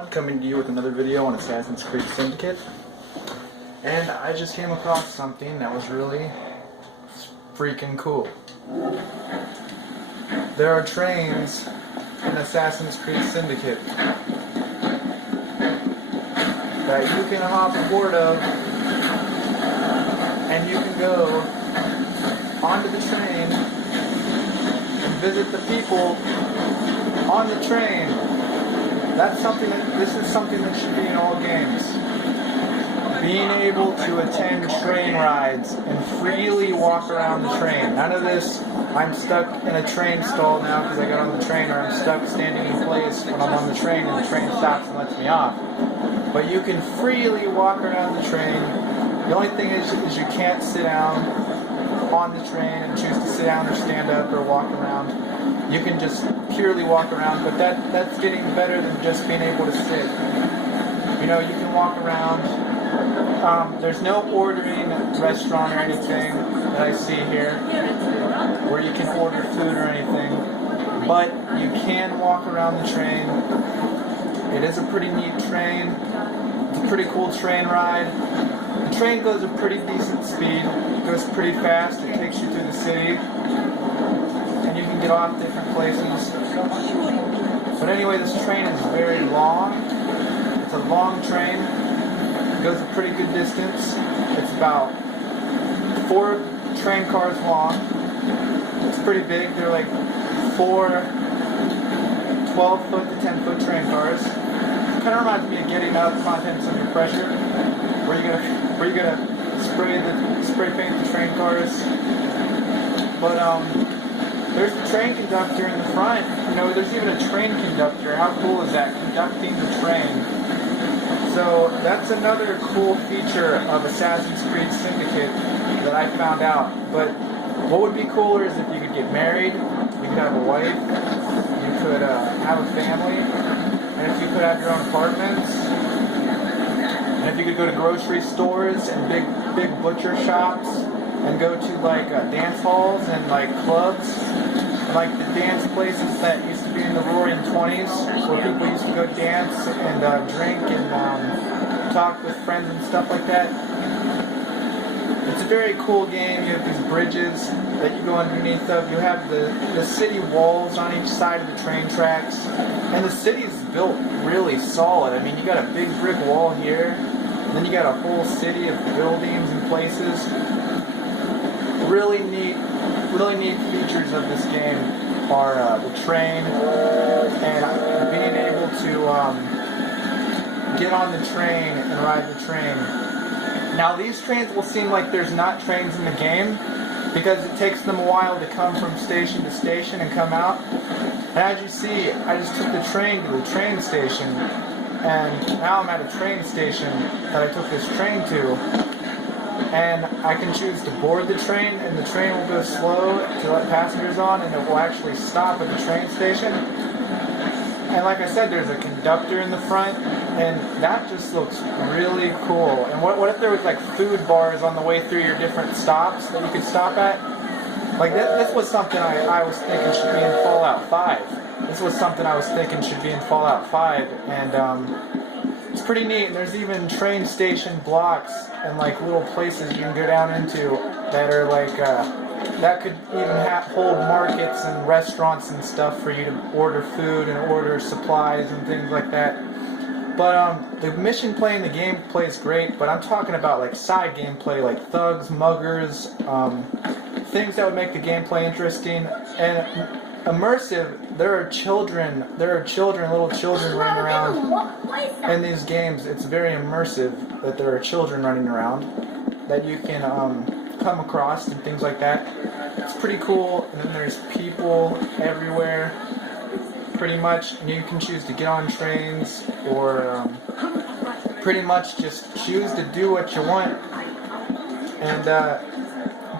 everyone, coming to you with another video on Assassin's Creed Syndicate. And I just came across something that was really freaking cool. There are trains in Assassin's Creed Syndicate that you can hop aboard of, and you can go onto the train and visit the people on the train. This is something that should be in all games. Being able to attend train rides and freely walk around the train. None of this, I'm stuck in a train stall now because I got on the train, or I'm stuck standing in place when I'm on the train and the train stops and lets me off. But you can freely walk around the train. The only thing is you can't sit down on the train and choose to sit down or stand up or walk around. You can just purely walk around, but that's getting better than just being able to sit. You know, you can walk around. There's no ordering restaurant or anything that I see here where you can order food or anything, but you can walk around the train. It is a pretty neat train. It's a pretty cool train ride. The train goes at pretty decent speed. It goes pretty fast. It takes you through the city, and you can get off different places. But anyway, this train is very long. It's a long train. It goes a pretty good distance. It's about 4 train cars long. It's pretty big. They're like 4 12-foot to 10-foot train cars. It kind of reminds me of Getting Up, Contents Under Pressure, where you're gonna spray paint the train cars. But there's the train conductor in the front. You know, there's even a train conductor. How cool is that? Conducting the train. So that's another cool feature of Assassin's Creed Syndicate that I found out. But what would be cooler is if you could get married, you could have a wife, you could have a family, and if you could have your own apartments, and if you could go to grocery stores and big butcher shops, and go to like dance halls and like clubs, and like the dance places that used to be in the Roaring 20s, where people used to go dance and drink and talk with friends and stuff like that. It's a very cool game. You have these bridges that you go underneath of. You have the city walls on each side of the train tracks, and the city's built really solid. I mean, you got a big brick wall here, and then you got a whole city of buildings and places. Really neat features of this game are the train and being able to get on the train and ride the train. Now these trains will seem like there's not trains in the game because it takes them a while to come from station to station and come out. And as you see, I just took the train to the train station, and now I'm at a train station that I took this train to. And I can choose to board the train, and the train will go slow to let passengers on, and it will actually stop at the train station. And like I said, there's a conductor in the front, and that just looks really cool. And what if there was like food bars on the way through your different stops that you could stop at? Like this was something I was thinking should be in Fallout 5. This was something I was thinking should be in Fallout 5, and it's pretty neat. And there's even train station blocks and like little places you can go down into that are like that could even hold markets and restaurants and stuff for you to order food and order supplies and things like that. But the mission play in the gameplay is great, but I'm talking about like side gameplay, like thugs, muggers, things that would make the gameplay interesting and immersive. There are children, little children running around in these games. It's very immersive that there are children running around that you can come across and things like that. It's pretty cool. And then there's people everywhere, pretty much, and you can choose to get on trains or pretty much just choose to do what you want. And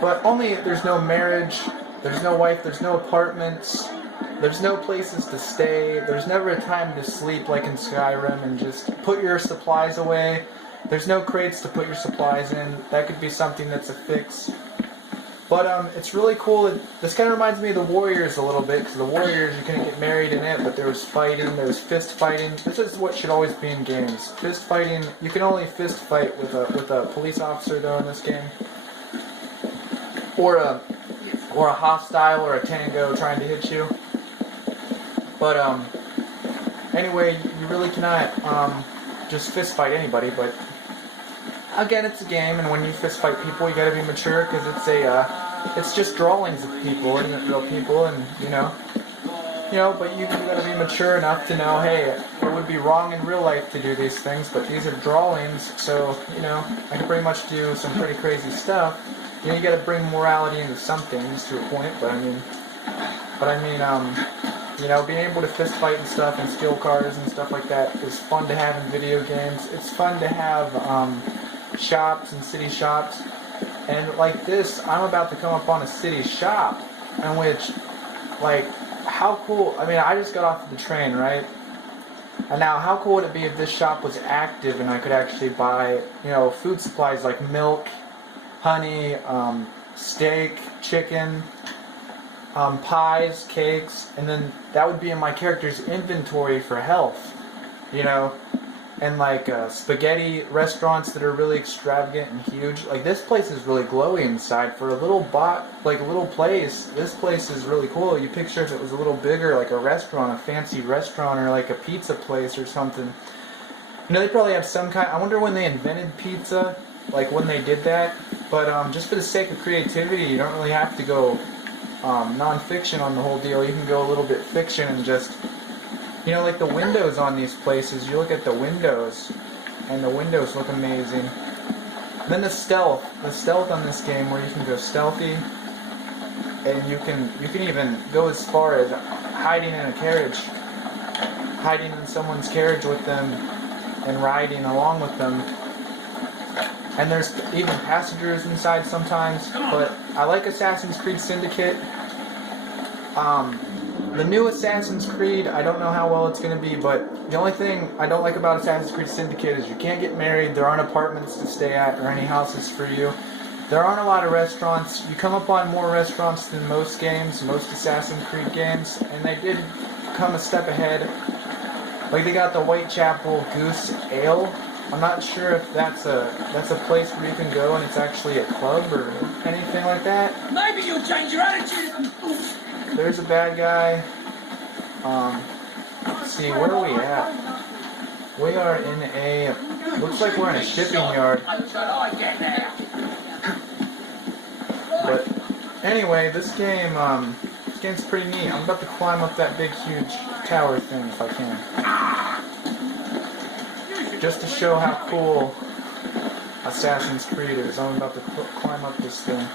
but only there's no marriage. There's no wife, there's no apartments, there's no places to stay, there's never a time to sleep like in Skyrim and just put your supplies away. There's no crates to put your supplies in. That could be something that's a fix. But it's really cool. This kind of reminds me of the Warriors a little bit, because the Warriors, you couldn't get married in it, but there was fighting, there was fist fighting. This is what should always be in games. Fist fighting. You can only fist fight with a police officer though in this game, or a hostile or a tango trying to hit you. But anyway, you really cannot just fist fight anybody. But again, it's a game, and when you fist fight people, you gotta be mature, because it's just drawings of people, isn't it, real people, and but you gotta be mature enough to know, hey, it would be wrong in real life to do these things, but these are drawings, so I can pretty much do some pretty crazy stuff. You gotta bring morality into some things to a point, but I mean, being able to fist fight and stuff and steal cars and stuff like that is fun to have in video games. It's fun to have shops and city shops, and like this, I'm about to come up on a city shop, in which, like, how cool, I just got off the train, right? And now, how cool would it be if this shop was active and I could actually buy, food supplies like milk, honey, steak, chicken, pies, cakes, and then that would be in my character's inventory for health, and like spaghetti restaurants that are really extravagant and huge. Like, this place is really glowy inside for a little little place. This place is really cool. You picture if it was a little bigger, like a restaurant, a fancy restaurant, or like a pizza place or something. They probably have some kind. I wonder when they invented pizza, like when they did that. But just for the sake of creativity, you don't really have to go non-fiction on the whole deal. You can go a little bit fiction and just, like the windows on these places. You look at the windows, and the windows look amazing. And then the stealth on this game, where you can go stealthy, and you can even go as far as hiding in a carriage, hiding in someone's carriage with them, and riding along with them. And there's even passengers inside sometimes. But I like Assassin's Creed Syndicate. The new Assassin's Creed, I don't know how well it's going to be, but the only thing I don't like about Assassin's Creed Syndicate is you can't get married, there aren't apartments to stay at or any houses for you. There aren't a lot of restaurants. You come up on more restaurants than most games, most Assassin's Creed games, and they did come a step ahead. Like, they got the Whitechapel Goose Ale. I'm not sure if that's a place where you can go and it's actually a club or anything like that. Maybe you'll change your attitude. There's a bad guy. Let's see, where are we at? We are in a, looks like we're in a shipping yard. But anyway, this game's pretty neat. I'm about to climb up that big, huge tower thing if I can. Just to show how cool Assassin's Creed is. I'm about to climb up this thing.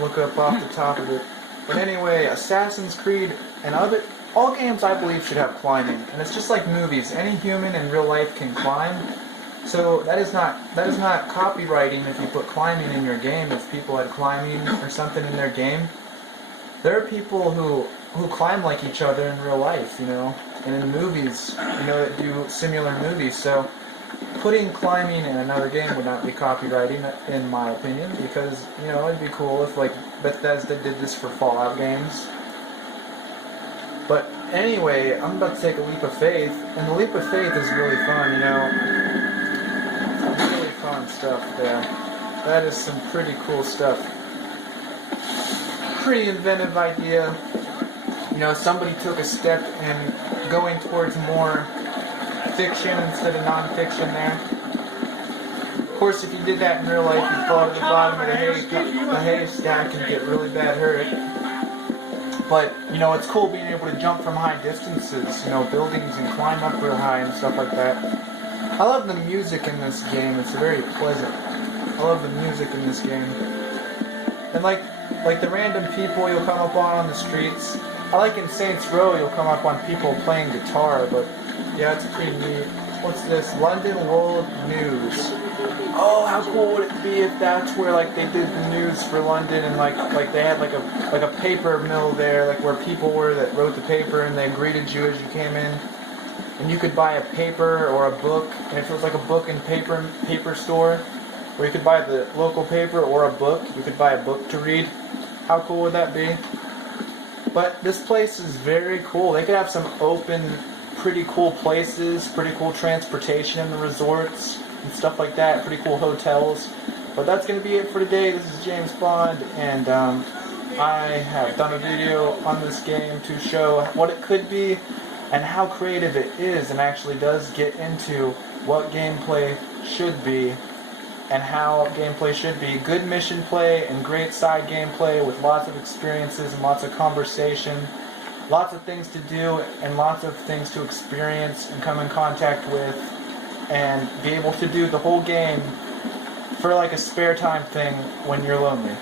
Look up off the top of it. But anyway, Assassin's Creed and all games I believe should have climbing. And it's just like movies. Any human in real life can climb. So that is not copywriting if you put climbing in your game. If people had climbing or something in their game. There are people who climb like each other in real life, and in movies, that do similar movies. So putting climbing in another game would not be copywriting, in my opinion, because, it'd be cool if, like, Bethesda did this for Fallout games. But anyway, I'm about to take a leap of faith, and the leap of faith is really fun, really fun stuff there. That is some pretty cool stuff. Pretty inventive idea. Somebody took a step in going towards more fiction instead of non-fiction there. Of course, if you did that in real life, you'd fall to the bottom of the haystack and get really bad hurt. But, it's cool being able to jump from high distances, buildings, and climb up real high and stuff like that. I love the music in this game. It's very pleasant. I love the music in this game. And like the random people you'll come up on the streets. I like in Saints Row you'll come up on people playing guitar, but yeah, it's pretty neat. What's this? London World News. Oh, how cool would it be if that's where like they did the news for London and like they had like a paper mill there, like where people were that wrote the paper and they greeted you as you came in. And you could buy a paper or a book, and if it was like a book and paper store, where you could buy the local paper or a book. You could buy a book to read. How cool would that be? But this place is very cool. They could have some open, pretty cool places, pretty cool transportation in the resorts and stuff like that, pretty cool hotels. But that's going to be it for today. This is James Bond, and I have done a video on this game to show what it could be and how creative it is, and actually does get into what gameplay should be and how gameplay should be. Good mission play and great side gameplay with lots of experiences and lots of conversation, lots of things to do and lots of things to experience and come in contact with, and be able to do the whole game for like a spare time thing when you're lonely.